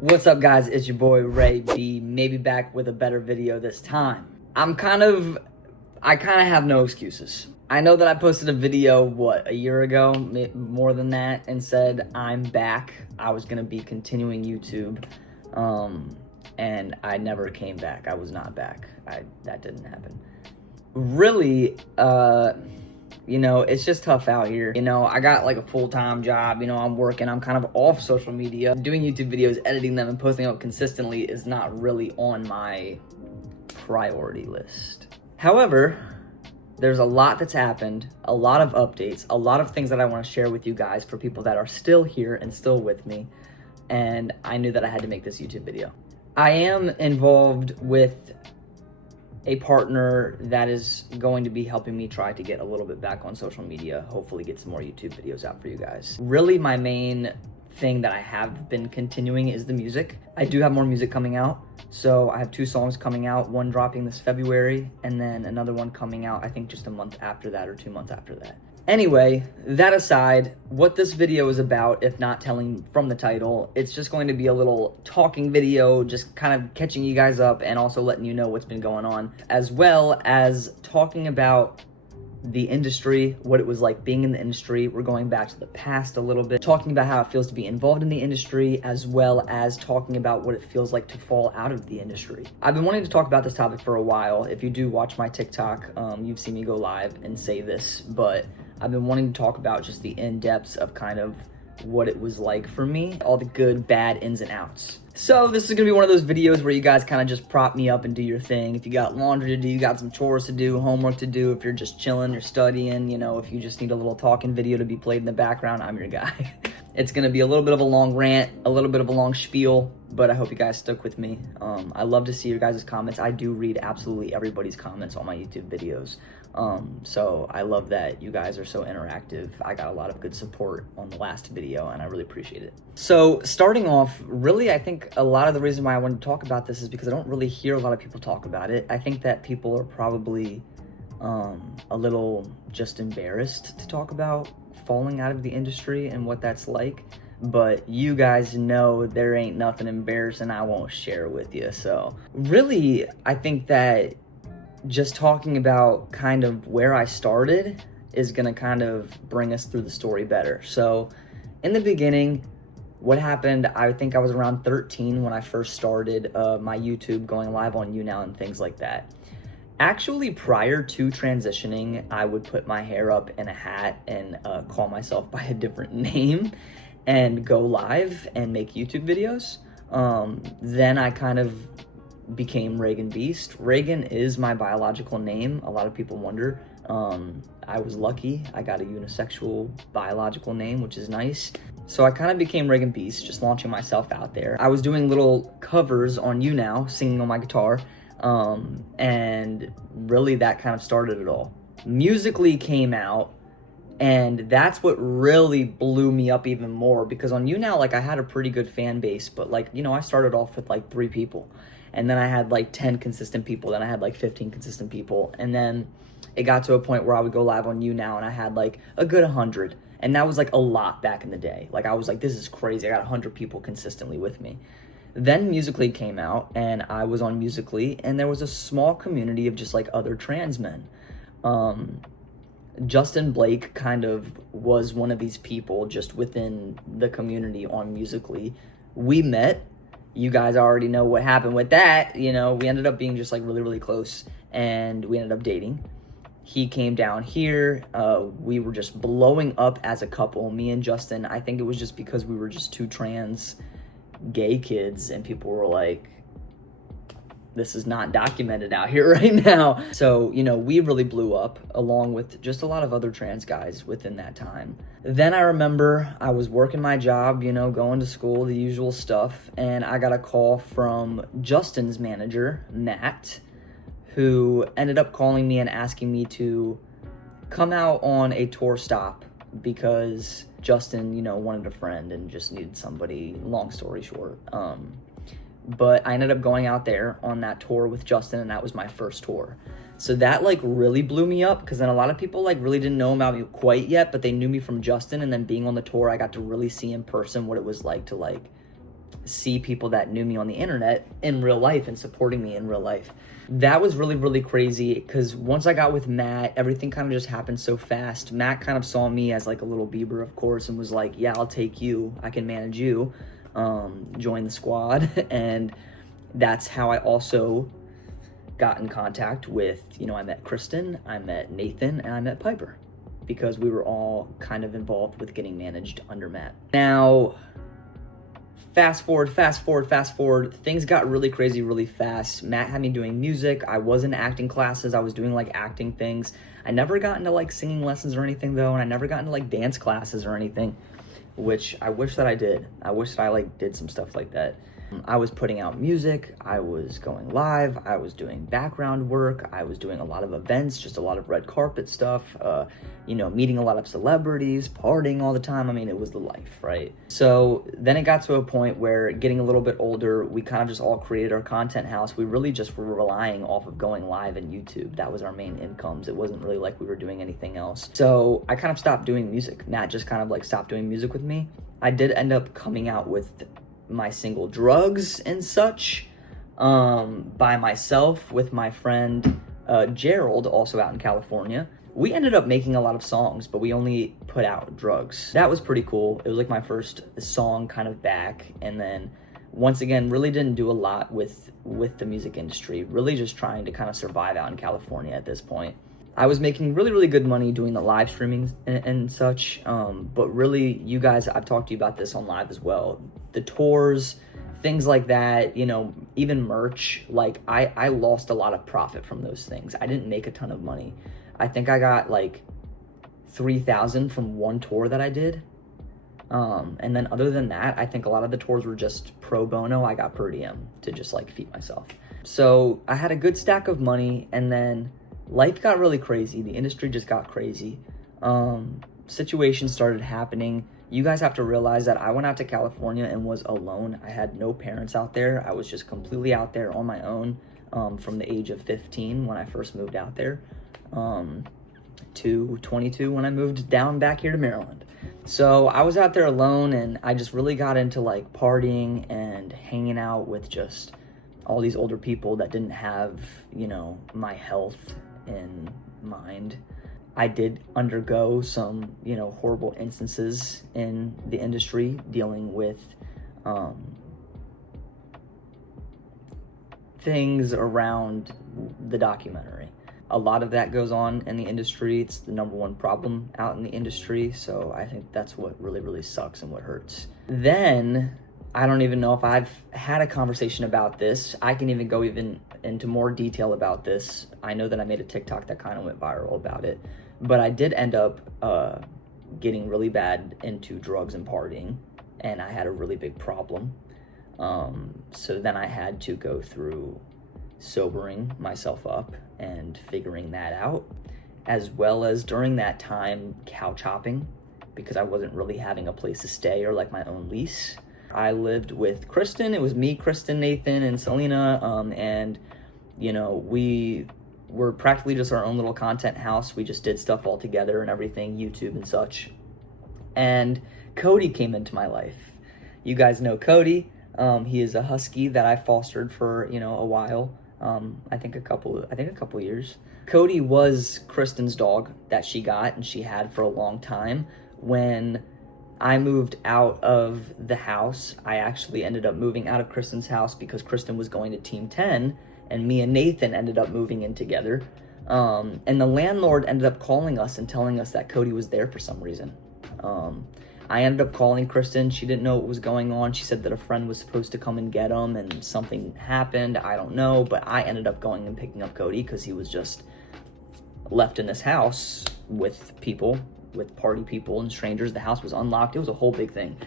What's up, guys? It's your boy Ray B, maybe back with a better video this time. I kind of have no excuses. I know that I posted a video, a year ago, more than that, and said I'm back. I was gonna be continuing YouTube, and I never came back. I was not back. That didn't happen. Really, it's just tough out here. I got like a full-time job, I'm working, I'm kind of off social media. Doing YouTube videos, editing them, and posting out consistently is not really on my priority list. However, there's a lot that's happened, a lot of updates, a lot of things that I want to share with you guys for people that are still here and still with me, and I knew that I had to make this YouTube video. I am involved with a partner that is going to be helping me try to get a little bit back on social media, hopefully get some more YouTube videos out for you guys. Really, my main thing that I have been continuing is the music. I do have more music coming out. So I have 2 songs coming out, one dropping this February, and then another one coming out, I think just a month after that or 2 months after that. Anyway, that aside, what this video is about, if not telling from the title, it's just going to be a little talking video, just kind of catching you guys up and also letting you know what's been going on, as well as talking about the industry, what it was like being in the industry. We're going back to the past a little bit, talking about how it feels to be involved in the industry, as well as talking about what it feels like to fall out of the industry. I've been wanting to talk about this topic for a while. If you do watch my TikTok, you've seen me go live and say this, but I've been wanting to talk about just the in-depths of kind of what it was like for me, all the good, bad ins and outs. So this is gonna be one of those videos where you guys kind of just prop me up and do your thing. If you got laundry to do, you got some chores to do, homework to do, if you're just chilling, you're studying, if you just need a little talking video to be played in the background, I'm your guy. It's gonna be a little bit of a long rant, a little bit of a long spiel, but I hope you guys stuck with me. I love to see your guys' comments. I do read absolutely everybody's comments on my YouTube videos. So I love that you guys are so interactive. I got a lot of good support on the last video and I really appreciate it. So starting off, really, I think a lot of the reason why I wanted to talk about this is because I don't really hear a lot of people talk about it. I think that people are probably a little just embarrassed to talk about falling out of the industry and what that's like. But you guys know there ain't nothing embarrassing I won't share with you. So really, I think that just talking about kind of where I started is gonna kind of bring us through the story better. So in the beginning, what happened, I think I was around 13 when I first started my YouTube, going live on YouNow and things like that. Actually, prior to transitioning, I would put my hair up in a hat and call myself by a different name and go live and make YouTube videos. Then I kind of became Raegan Beast. Raegan is my biological name. A lot of people wonder. I was lucky. I got a unisexual biological name, which is nice. So I kind of became Raegan Beast, just launching myself out there. I was doing little covers on YouNow, singing on my guitar, and really that kind of started it all. Musically came out, and that's what really blew me up even more, because on YouNow, I had a pretty good fan base, but I started off with 3 people. And then I had 10 consistent people, then I had 15 consistent people. And then it got to a point where I would go live on YouNow and I had a good 100. And that was a lot back in the day. I was this is crazy. I got 100 people consistently with me. Then Musical.ly came out and I was on Musical.ly and there was a small community of just other trans men. Justin Blake kind of was one of these people just within the community on Musical.ly. We met. You guys already know what happened with that. We ended up being just really, really close and we ended up dating. He came down here. We were just blowing up as a couple, me and Justin. I think it was just because we were just 2 trans gay kids and people were like, this is not documented out here right now. So, we really blew up along with just a lot of other trans guys within that time. Then I remember I was working my job, going to school, the usual stuff. And I got a call from Justin's manager, Matt, who ended up calling me and asking me to come out on a tour stop because Justin, wanted a friend and just needed somebody, long story short. But I ended up going out there on that tour with Justin, and that was my first tour. So that really blew me up, because then a lot of people really didn't know about me quite yet, but they knew me from Justin, and then being on the tour, I got to really see in person what it was like to see people that knew me on the internet in real life and supporting me in real life. That was really, really crazy, because once I got with Matt, everything kind of just happened so fast. Matt kind of saw me as like a little Bieber, of course, and was like, yeah, I'll take you. I can manage you. Join the squad. And that's how I also got in contact with, I met Kristen, I met Nathan, and I met Piper, because we were all kind of involved with getting managed under Matt. Now, fast forward, things got really crazy really fast. Matt had me doing music. I was in acting classes. I was doing like acting things. I never got into like singing lessons or anything though, and I never got into like dance classes or anything, which I wish that I did. I wish that I like did some stuff like that. I was putting out music, I was going live, I was doing background work, I was doing a lot of events, just a lot of red carpet stuff, meeting a lot of celebrities, partying all the time. I mean, it was the life, right? So then it got to a point where, getting a little bit older, we kind of just all created our content house. We really just were relying off of going live and YouTube. That was our main incomes. It wasn't really like we were doing anything else. So I kind of stopped doing music. Matt just kind of like stopped doing music with me. I did end up coming out with my single Drugs and such by myself with my friend Gerald, also out in California. We ended up making a lot of songs, but we only put out Drugs. That was pretty cool. It was like my first song kind of back. And then once again, really didn't do a lot with the music industry, really just trying to kind of survive out in California at this point. I was making really, really good money doing the live streaming and such, but really, you guys, I've talked to you about this on live as well. The tours, things like that, even merch, like I lost a lot of profit from those things. I didn't make a ton of money. I think I got like $3,000 from one tour that I did. And then other than that, I think a lot of the tours were just pro bono. I got per diem to just like feed myself. So I had a good stack of money, and then life got really crazy. The industry just got crazy. Situations started happening. You guys have to realize that I went out to California and was alone. I had no parents out there. I was just completely out there on my own from the age of 15 when I first moved out there to 22 when I moved down back here to Maryland. So I was out there alone, and I just really got into like partying and hanging out with just all these older people that didn't have, my health in mind. I did undergo some, horrible instances in the industry dealing with things around the documentary. A lot of that goes on in the industry. It's the number one problem out in the industry. So I think that's what really, really sucks and what hurts. Then, I don't even know if I've had a conversation about this. I can even go into more detail about this. I know that I made a TikTok that kind of went viral about it. But I did end up getting really bad into drugs and partying, and I had a really big problem. So then I had to go through sobering myself up and figuring that out, as well as during that time couch hopping, because I wasn't really having a place to stay or like my own lease. I lived with Kristen. It was me, Kristen, Nathan, and Selena, and we were practically just our own little content house. We just did stuff all together and everything, YouTube and such. And Cody came into my life. You guys know Cody. He is a husky that I fostered for a while. I think a couple years. Cody was Kristen's dog that she got and she had for a long time. When I moved out of the house, I actually ended up moving out of Kristen's house because Kristen was going to Team 10, and me and Nathan ended up moving in together. And the landlord ended up calling us and telling us that Cody was there for some reason. I ended up calling Kristen. She didn't know what was going on. She said that a friend was supposed to come and get him and something happened. I don't know, but I ended up going and picking up Cody because he was just left in this house with people, with party people and strangers. The house was unlocked. It was a whole big thing.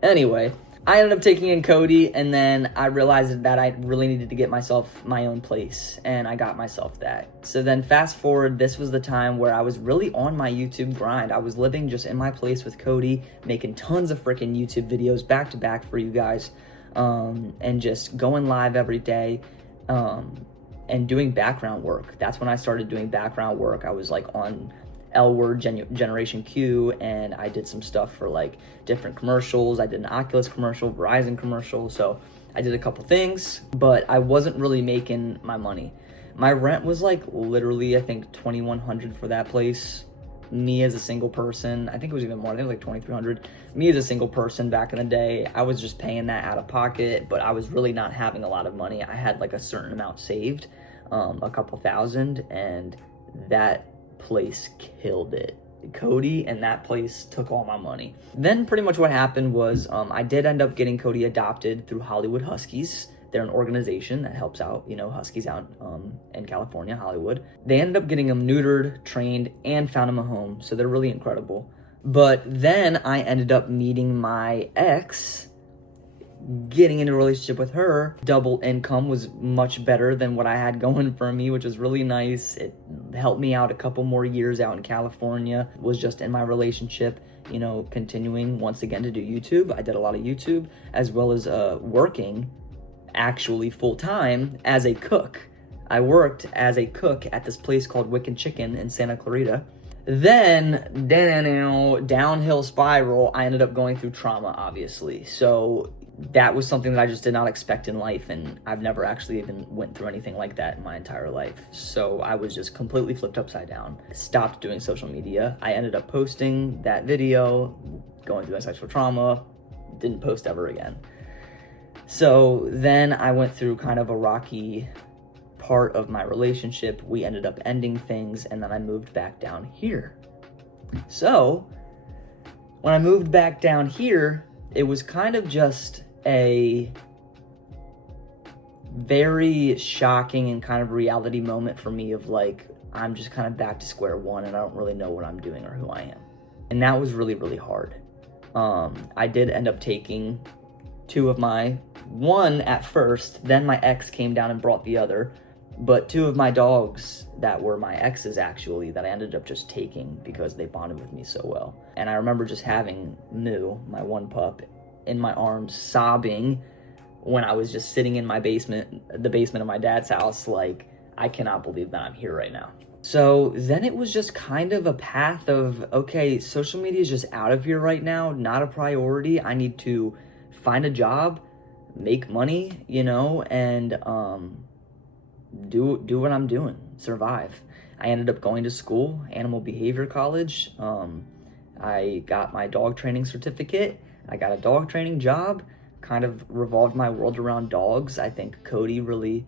Anyway, I ended up taking in Cody, and then I realized that I really needed to get myself my own place, and I got myself that. So then fast forward, this was the time where I was really on my YouTube grind. I was living just in my place with Cody, making tons of freaking YouTube videos back to back for you guys, and just going live every day, and doing background work. That's when I started doing background work. I was like on Generation Q, and I did some stuff for like different commercials. I did an Oculus commercial, Verizon commercial, so I did a couple things, but I wasn't really making my money. My rent was like literally, I think, $2,100 for that place. Me as a single person, I think it was even more, I think it was like 2,300. Me as a single person back in the day, I was just paying that out of pocket, but I was really not having a lot of money. I had like a certain amount saved, a couple thousand, and that place killed it. Cody and that place took all my money. Then pretty much what happened was I did end up getting Cody adopted through Hollywood Huskies. They're an organization that helps out, you know, Huskies out in California, Hollywood. They ended up getting him neutered, trained, and found him a home. So they're really incredible. But then I ended up meeting my ex, getting into a relationship with her. Double income was much better than what I had going for me, which was really nice. It helped me out a couple more years out in California. Was just in my relationship, you know, continuing once again to do YouTube. I did a lot of YouTube, as well as working actually full-time as a cook. I worked as a cook at this place called Wicked Chicken in Santa Clarita. Then, downhill spiral, I ended up going through trauma, obviously. So that was something that I just did not expect in life, and I've never actually even went through anything like that in my entire life. So I was just completely flipped upside down. Stopped doing social media. I ended up posting that video, going through my sexual trauma, didn't post ever again. So then I went through kind of a rocky part of my relationship. We ended up ending things, and then I moved back down here. So when I moved back down here, it was kind of just a very shocking and kind of reality moment for me of like, I'm just kind of back to square one and I don't really know what I'm doing or who I am. And that was really, really hard. I did end up taking one at first, then my ex came down and brought the other, but two of my dogs that were my ex's actually, that I ended up just taking because they bonded with me so well. And I remember just having Moo, my one pup, in my arms sobbing when I was just sitting in my basement, the basement of my dad's house, like, I cannot believe that I'm here right now. So then it was just kind of a path of, okay, social media is just out of here right now, not a priority. I need to find a job, make money, you know, and do what I'm doing, survive. I ended up going to school, animal behavior college. I got my dog training certificate. I got a dog training job, kind of revolved my world around dogs. I think Cody really,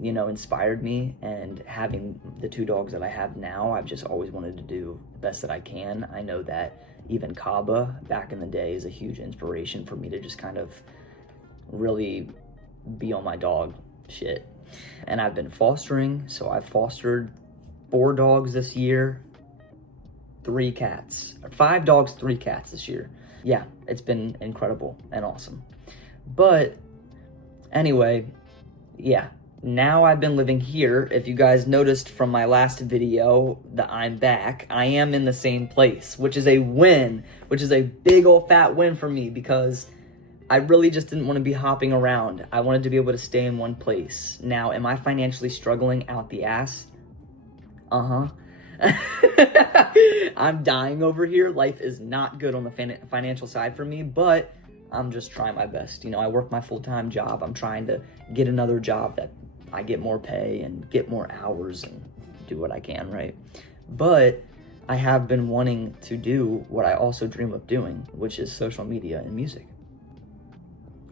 you know, inspired me, and having the two dogs that I have now, I've just always wanted to do the best that I can. I know that even Kaba back in the day is a huge inspiration for me to just kind of really be on my dog shit. And I've been fostering, so I've fostered 4 dogs this year, 3 cats, 5 dogs, 3 cats this year. Yeah, it's been incredible and awesome. But anyway, yeah, now I've been living here. If you guys noticed from my last video that I'm back, I am in the same place, which is a win, which is a big old fat win for me, because I really just didn't want to be hopping around. I wanted to be able to stay in one place. Now, am I financially struggling out the ass? Uh-huh. I'm dying over here. Life is not good on the financial side for me, but I'm just trying my best. You know, I work my full-time job. I'm trying to get another job that I get more pay and get more hours and do what I can, right? But I have been wanting to do what I also dream of doing, which is social media and music,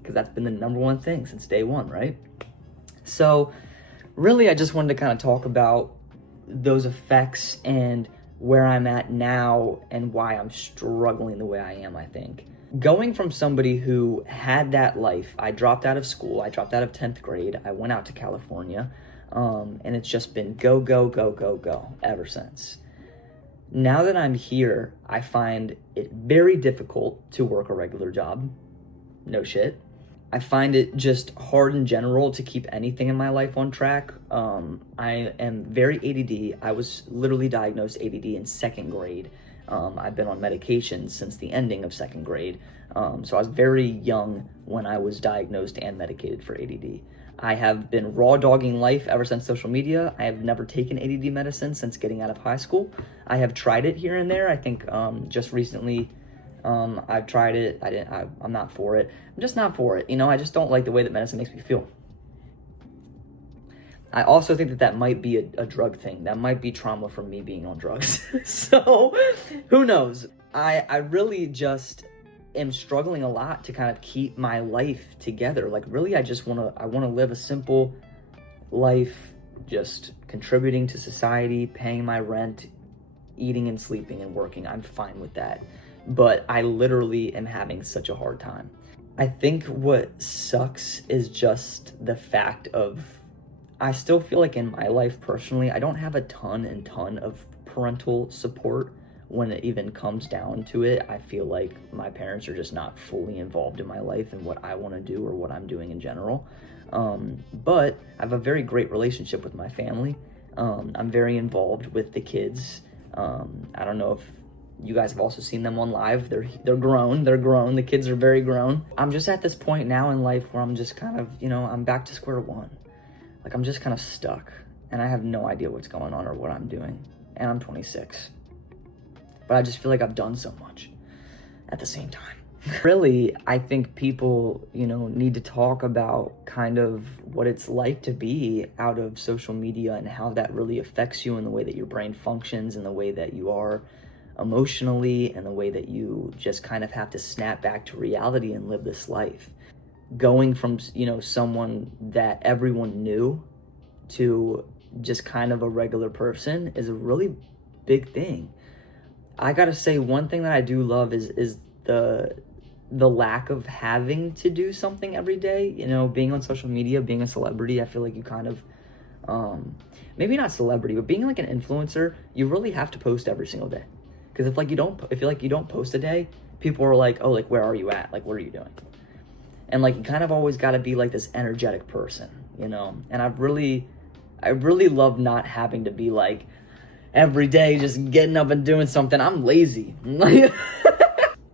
because that's been the #1 thing since day one, right? So really, I just wanted to kind of talk about those effects and where I'm at now and why I'm struggling the way I am, I think. Going from somebody who had that life, I dropped out of school, I dropped out of 10th grade, I went out to California, and it's just been go, go, go, go, go ever since. Now that I'm here, I find it very difficult to work a regular job. No shit. I find it just hard in general to keep anything in my life on track. I am very ADD. I was literally diagnosed ADD in 2nd grade. I've been on medication since the ending of 2nd grade. So I was very young when I was diagnosed and medicated for ADD. I have been raw dogging life ever since social media. I have never taken ADD medicine since getting out of high school. I have tried it here and there. I think just recently I've tried it. I'm not for it. I'm just not for it. I just don't like the way that medicine makes me feel. I also think that might be a drug thing. That might be trauma from me being on drugs. So who knows? I really just am struggling a lot to kind of keep my life together. Like really, I want to live a simple life, just contributing to society, paying my rent, eating and sleeping and working. I'm fine with that. But I literally am having such a hard time. I think what sucks is just the fact of I still feel like in my life personally, I don't have a ton of parental support. When it even comes down to it, I feel like my parents are just not fully involved in my life and what I want to do or what I'm doing in general. But I have a very great relationship with my family. I'm very involved with the kids. I don't know if you guys have also seen them on live. They're grown. The kids are very grown. I'm just at this point now in life where I'm just kind of, I'm back to square one. Like I'm just kind of stuck and I have no idea what's going on or what I'm doing. And I'm 26. But I just feel like I've done so much at the same time. Really, I think people, need to talk about kind of what it's like to be out of social media and how that really affects you in the way that your brain functions and the way that you are emotionally and the way that you just kind of have to snap back to reality and live this life. Going from, someone that everyone knew to just kind of a regular person is a really big thing. I gotta say, one thing that I do love is the lack of having to do something every day. Being on social media, being a celebrity, I feel like you kind of, maybe not celebrity, but being like an influencer, you really have to post every single day. Because if you don't post a day, people are like, oh, like, where are you at? Like, what are you doing? And like, you kind of always got to be like this energetic person, And I really love not having to be like every day just getting up and doing something. I'm lazy.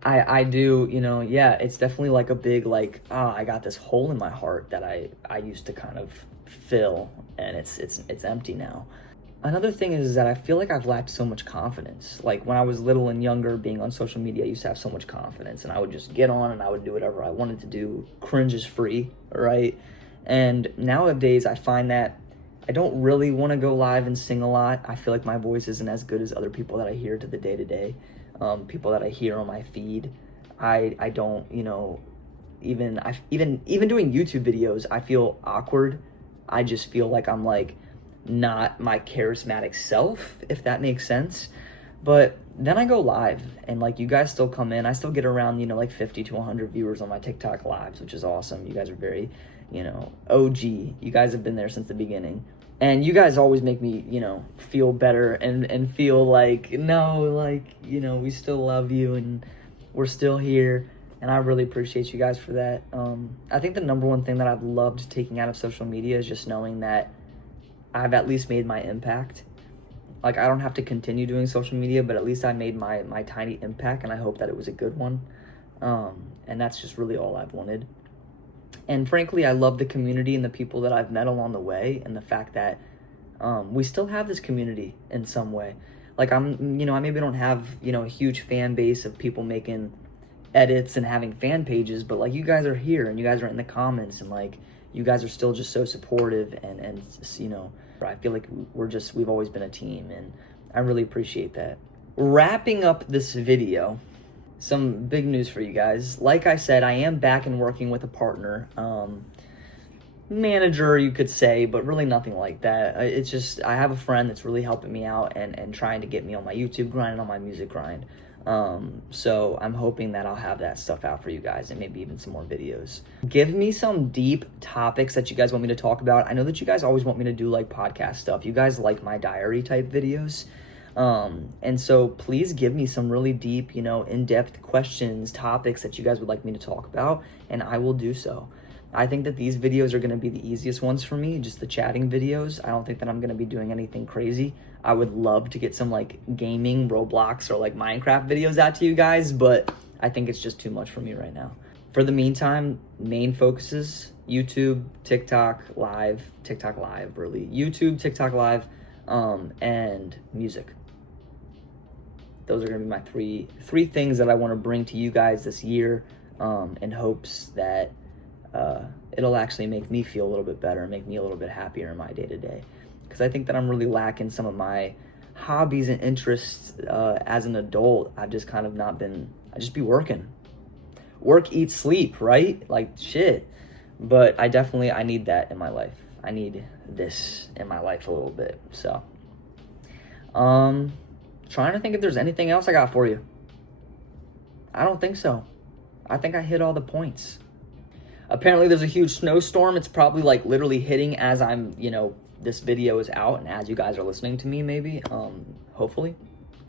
I do, yeah, it's definitely like a big like, I got this hole in my heart that I used to kind of fill, and it's empty now. Another thing is that I feel like I've lacked so much confidence. Like when I was little and younger, being on social media, I used to have so much confidence and I would just get on and I would do whatever I wanted to do. Cringe is free, right? And nowadays I find that I don't really want to go live and sing a lot. I feel like my voice isn't as good as other people that I hear to the day-to-day. People that I hear on my feed. I don't, even doing YouTube videos, I feel awkward. I just feel like I'm like not my charismatic self, if that makes sense. But then I go live and like you guys still come in. I still get around, like 50 to 100 viewers on my TikTok lives, which is awesome. You guys are very, OG. You guys have been there since the beginning. And you guys always make me, feel better and feel like, no, like, we still love you and we're still here. And I really appreciate you guys for that. I think the number one thing that I've loved taking out of social media is just knowing that I've at least made my impact. Like, I don't have to continue doing social media, but at least I made my tiny impact, and I hope that it was a good one. And that's just really all I've wanted. And frankly, I love the community and the people that I've met along the way, and the fact that we still have this community in some way. Like, I maybe don't have, a huge fan base of people making edits and having fan pages, but like, you guys are here and you guys are in the comments, and like, you guys are still just so supportive, and I feel like we've always been a team, and I really appreciate that. Wrapping up this video, some big news for you guys. Like I said, I am back and working with a partner, manager, you could say, but really nothing like that. It's just, I have a friend that's really helping me out and trying to get me on my YouTube grind and on my music grind. So I'm hoping that I'll have that stuff out for you guys and maybe even some more videos. Give me some deep topics that you guys want me to talk about. I know that you guys always want me to do like podcast stuff. You guys like my diary type videos. And so please give me some really deep, in-depth questions, topics that you guys would like me to talk about, and I will do so. I think that these videos are going to be the easiest ones for me, just the chatting videos. I don't think that I'm going to be doing anything crazy. I would love to get some like gaming, Roblox, or like Minecraft videos out to you guys, but I think it's just too much for me right now. For the meantime, main focuses, YouTube, TikTok Live, really. YouTube, TikTok Live, and music. Those are gonna be my three things that I wanna bring to you guys this year, in hopes that it'll actually make me feel a little bit better, make me a little bit happier in my day-to-day. Because I think that I'm really lacking some of my hobbies and interests as an adult. I've just kind of not been, I just be working. Work, eat, sleep, right? Like, shit. But I need that in my life. I need this in my life a little bit. So, trying to think if there's anything else I got for you. I don't think so. I think I hit all the points. Apparently there's a huge snowstorm. It's probably like literally hitting as I'm, this video is out and as you guys are listening to me, maybe. Hopefully.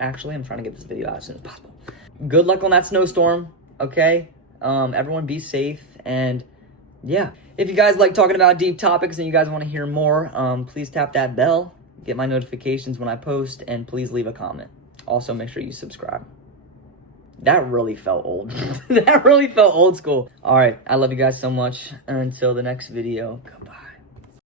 Actually, I'm trying to get this video out as soon as possible. Good luck on that snowstorm, okay? Everyone be safe, and yeah. If you guys like talking about deep topics and you guys want to hear more, please tap that bell, get my notifications when I post, and please leave a comment. Also, make sure you subscribe. That really felt old. That really felt old school. All right, I love you guys so much. Until the next video, goodbye.